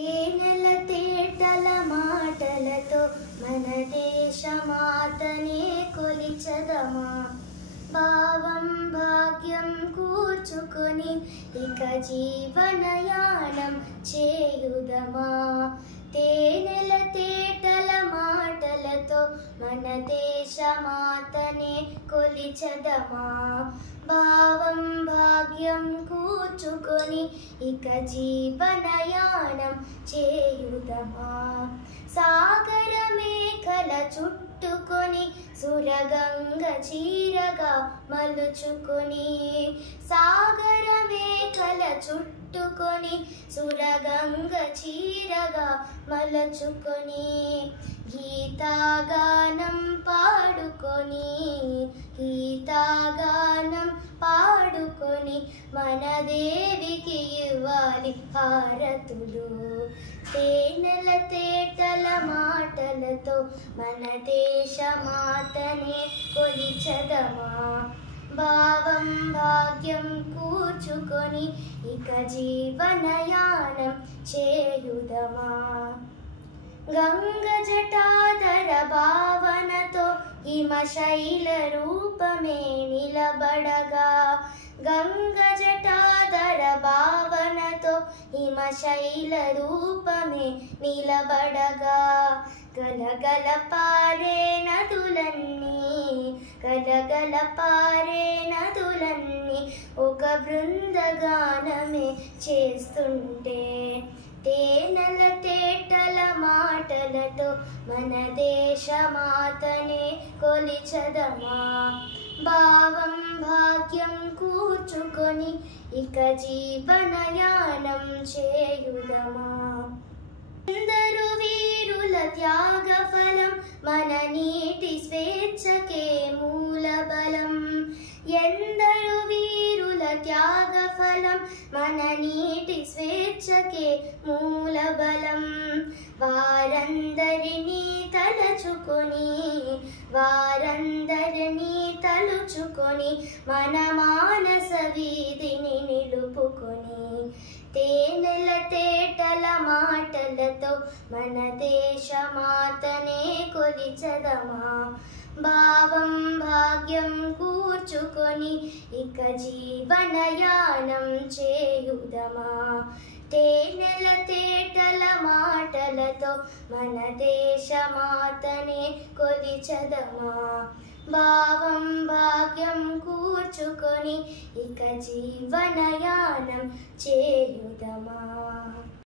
తేనెల తేటల మాటలతో మన దేశమాతనే కొలిచెదమా. భావం భాగ్యం కూర్చుకొని ఇక జీవనయానం చేయుదమా. తేనెల తేటల మాటలతో మన దేశమాతనే కొలిచెదమా. భావం భాగ్యం కూర్చుకొని ఇక జీవనయానం చేయుదమా. సాగర మేఖల చుట్టుకొని సురగంగ చీరగా మలుచుకొని. సాగర మేఖల చుట్టుకొని సురగంగ చీరగా మలుచుకొని. గీతాగానం పాడుకొని గీతాగానం పాడుకొని మన దేవికి ఇవ్వాలి హారతులు. తేనెల తేటల మాటలతో మన దేశమాతనే కొలిచెదమా. భావం భాగ్యం కూర్చుకొని ఇక జీవనయానం చేయుదమా. గంగ జటాధర భావనతో హిమశైల రూపమే నిలబడగా. గంగ జటాధర భావనతో హిమశైల రూపమే నిలబడగా. గలగల పారే నదులన్నీ గలగల పారే నదులన్నీ ఒక బృందగానమే చేస్తుంటే. తేనెల తేటల మాటలతో మన దేశమాతనే కొలిచెదమా. భావం భాగ్యం కూర్చుకొని ఇక జీవనయానం చేయుదమా. ఎందరు వీరుల త్యాగ ఫలం మన నీటి స్వేచ్ఛకే మూలబలం. ఎందరు వీరుల త్యాగ ఫలం మన నీటి స్వేచ్ఛకే మూలబలం. వారందరినీ తలచుకొని వారందరినీ తలుచుకొని మన మానస వీధిని నిలుపుకొని. తేనెల తేటల మాటలతో మన దేశమాతనే కొలిచెదమా. భావం భాగ్యం కూర్చుకొని ఇక జీవనయానం చేయుదమా. తేనెల తేటల మాటలతో మన దేశమాతనే కొలిచెదమా. భావం భాగ్యం కూర్చుకొని ఇక జీవనయానం చేయుదమా.